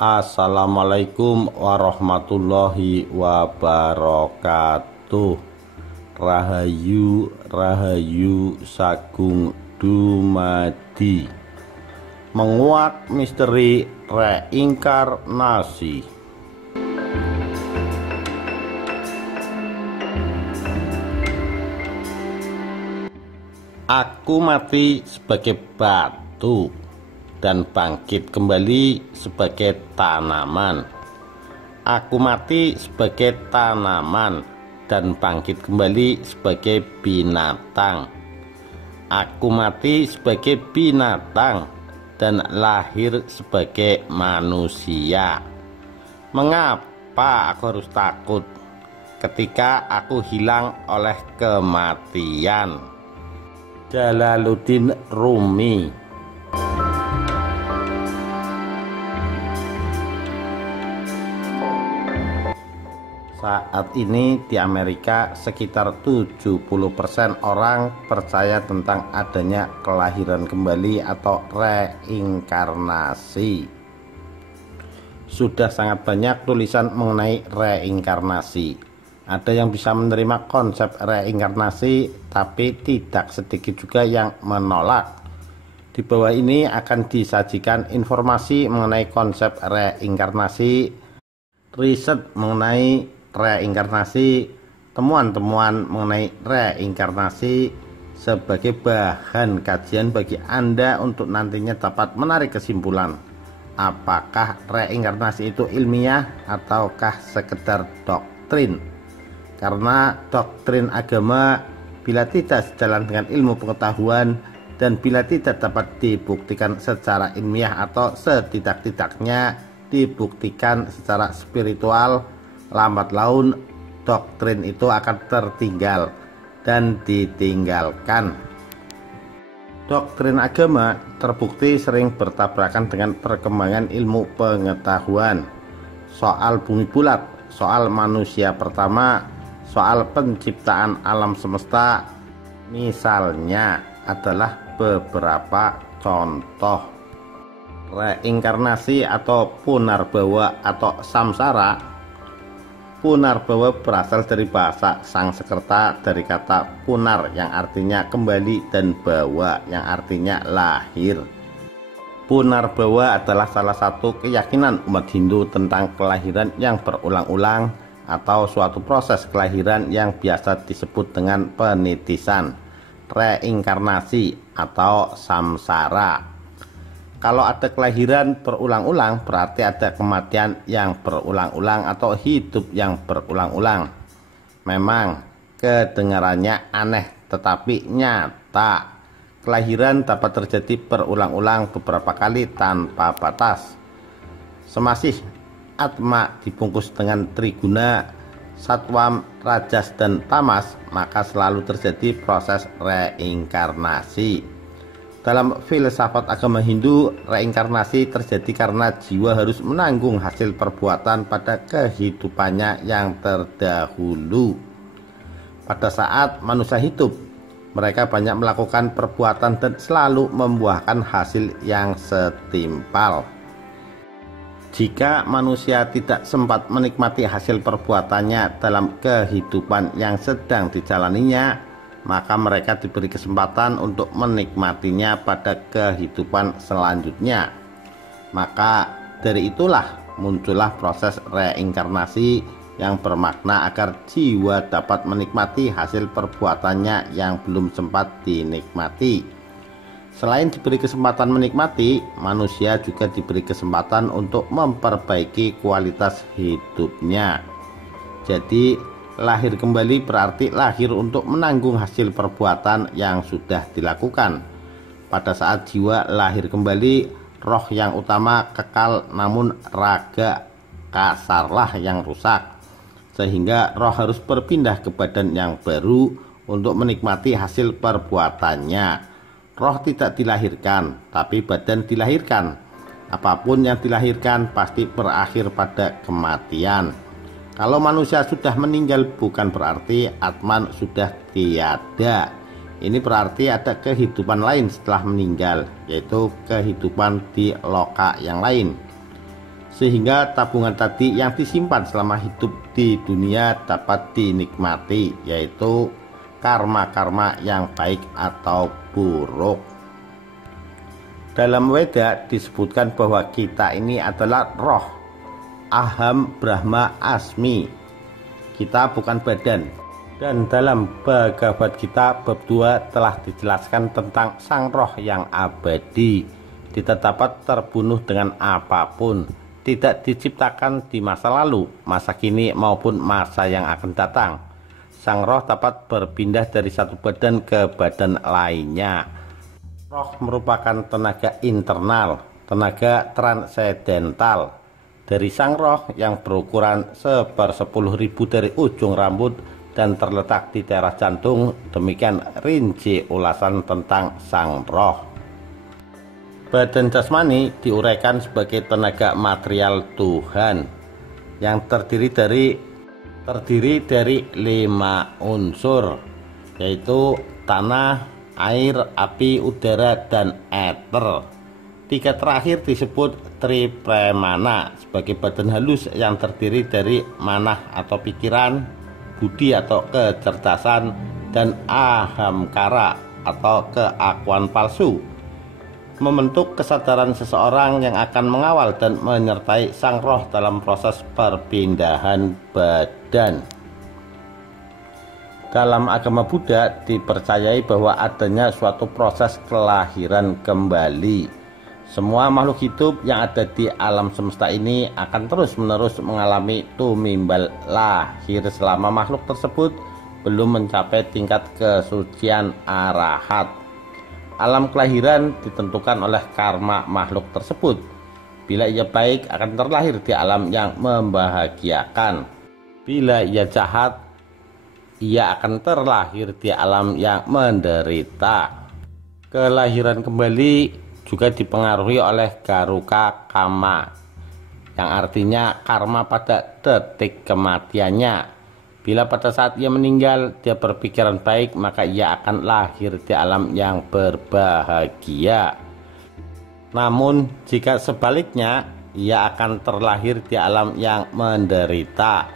Assalamualaikum warahmatullahi wabarakatuh. Rahayu rahayu sagung dumadi. Menguak misteri reinkarnasi. Aku mati sebagai batu dan bangkit kembali sebagai tanaman. Aku mati sebagai tanaman dan bangkit kembali sebagai binatang. Aku mati sebagai binatang dan lahir sebagai manusia. Mengapa aku harus takut ketika aku hilang oleh kematian? Jalaluddin Rumi. Saat ini di Amerika sekitar 70% orang percaya tentang adanya kelahiran kembali atau reinkarnasi. Sudah sangat banyak tulisan mengenai reinkarnasi. Ada yang bisa menerima konsep reinkarnasi, tapi tidak sedikit juga yang menolak. Di bawah ini akan disajikan informasi mengenai konsep reinkarnasi, riset mengenai reinkarnasi, temuan-temuan mengenai reinkarnasi sebagai bahan kajian bagi Anda untuk nantinya dapat menarik kesimpulan apakah reinkarnasi itu ilmiah ataukah sekedar doktrin. Karena doktrin agama bila tidak sejalan dengan ilmu pengetahuan dan bila tidak dapat dibuktikan secara ilmiah atau setidak-tidaknya dibuktikan secara spiritual, lambat laun doktrin itu akan tertinggal dan ditinggalkan. Doktrin agama terbukti sering bertabrakan dengan perkembangan ilmu pengetahuan. Soal bumi bulat, soal manusia pertama, soal penciptaan alam semesta misalnya adalah beberapa contoh. Reinkarnasi atau punarbawa atau samsara. Punarbawa berasal dari bahasa Sangsekerta dari kata punar yang artinya kembali dan bawa yang artinya lahir. Punarbawa adalah salah satu keyakinan umat Hindu tentang kelahiran yang berulang-ulang atau suatu proses kelahiran yang biasa disebut dengan penitisan, reinkarnasi atau samsara. Kalau ada kelahiran berulang-ulang berarti ada kematian yang berulang-ulang atau hidup yang berulang-ulang. Memang kedengarannya aneh tetapi nyata. Kelahiran dapat terjadi berulang-ulang beberapa kali tanpa batas. Semasih Atma dibungkus dengan Triguna, Satwam, Rajas, dan Tamas, maka selalu terjadi proses reinkarnasi. Dalam filsafat agama Hindu, reinkarnasi terjadi karena jiwa harus menanggung hasil perbuatan pada kehidupannya yang terdahulu. Pada saat manusia hidup, mereka banyak melakukan perbuatan dan selalu membuahkan hasil yang setimpal. Jika manusia tidak sempat menikmati hasil perbuatannya dalam kehidupan yang sedang dijalaninya, maka mereka diberi kesempatan untuk menikmatinya pada kehidupan selanjutnya. Maka dari itulah muncullah proses reinkarnasi yang bermakna agar jiwa dapat menikmati hasil perbuatannya yang belum sempat dinikmati. Selain diberi kesempatan menikmati, manusia juga diberi kesempatan untuk memperbaiki kualitas hidupnya. Jadi lahir kembali berarti lahir untuk menanggung hasil perbuatan yang sudah dilakukan. Pada saat jiwa lahir kembali, roh yang utama kekal namun raga kasarlah yang rusak. Sehingga roh harus berpindah ke badan yang baru untuk menikmati hasil perbuatannya. Roh tidak dilahirkan, tapi badan dilahirkan. Apapun yang dilahirkan pasti berakhir pada kematian. Kalau manusia sudah meninggal bukan berarti Atman sudah tiada. Ini berarti ada kehidupan lain setelah meninggal, yaitu kehidupan di loka yang lain. sehingga tabungan tadi yang disimpan selama hidup di dunia dapat dinikmati, yaitu karma-karma yang baik atau buruk. Dalam Weda disebutkan bahwa kita ini adalah roh, aham brahma asmi. Kita bukan badan. Dan dalam Bhagavad Gita bab 2 telah dijelaskan tentang sang roh yang abadi, tidak dapat terbunuh dengan apapun, tidak diciptakan di masa lalu, masa kini maupun masa yang akan datang. Sang roh dapat berpindah dari satu badan ke badan lainnya. Roh merupakan tenaga internal, tenaga transendental dari sang roh yang berukuran 1/10.000 dari ujung rambut dan terletak di daerah jantung. Demikian rinci ulasan tentang sang roh. Badan jasmani diuraikan sebagai tenaga material Tuhan yang terdiri dari 5 unsur, yaitu tanah, air, api, udara, dan ether. 3 terakhir disebut Tripremana sebagai badan halus yang terdiri dari manah atau pikiran, budi atau kecerdasan, dan ahamkara atau keakuan palsu, membentuk kesadaran seseorang yang akan mengawal dan menyertai sang roh dalam proses perpindahan badan. Dalam agama Buddha dipercayai bahwa adanya suatu proses kelahiran kembali. Semua makhluk hidup yang ada di alam semesta ini akan terus-menerus mengalami tumimbal lahir selama makhluk tersebut belum mencapai tingkat kesucian arahat. Alam kelahiran ditentukan oleh karma makhluk tersebut. Bila ia baik akan terlahir di alam yang membahagiakan. Bila ia jahat, ia akan terlahir di alam yang menderita. Kelahiran kembali juga dipengaruhi oleh garuka kama, yang artinya karma pada detik kematiannya. Bila pada saat ia meninggal dia berpikiran baik, maka ia akan lahir di alam yang berbahagia. Namun jika sebaliknya, ia akan terlahir di alam yang menderita.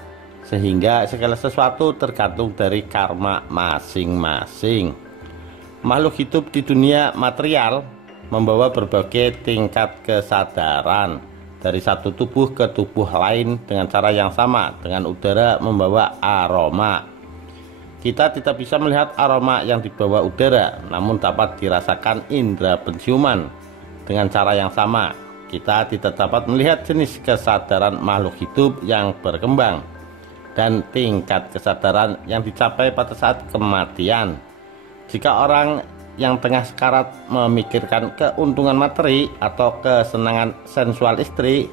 Sehingga segala sesuatu tergantung dari karma masing-masing. Makhluk hidup di dunia material membawa berbagai tingkat kesadaran dari satu tubuh ke tubuh lain dengan cara yang sama. Dengan udara membawa aroma, kita tidak bisa melihat aroma yang dibawa udara, namun dapat dirasakan indera penciuman. Dengan cara yang sama, kita tidak dapat melihat jenis kesadaran makhluk hidup yang berkembang dan tingkat kesadaran yang dicapai pada saat kematian. Jika orang yang tengah sekarat memikirkan keuntungan materi atau kesenangan sensual istri,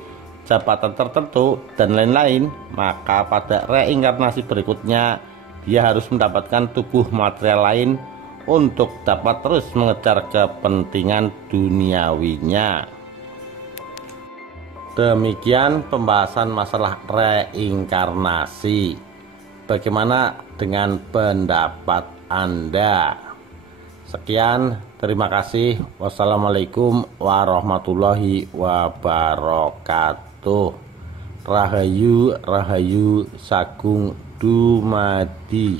jabatan tertentu, dan lain-lain, maka pada reinkarnasi berikutnya dia harus mendapatkan tubuh material lain untuk dapat terus mengejar kepentingan duniawinya. Demikian pembahasan masalah reinkarnasi. Bagaimana dengan pendapat Anda? Sekian, terima kasih. Wassalamualaikum warahmatullahi wabarakatuh. Rahayu, Rahayu, Sagung Dumadi.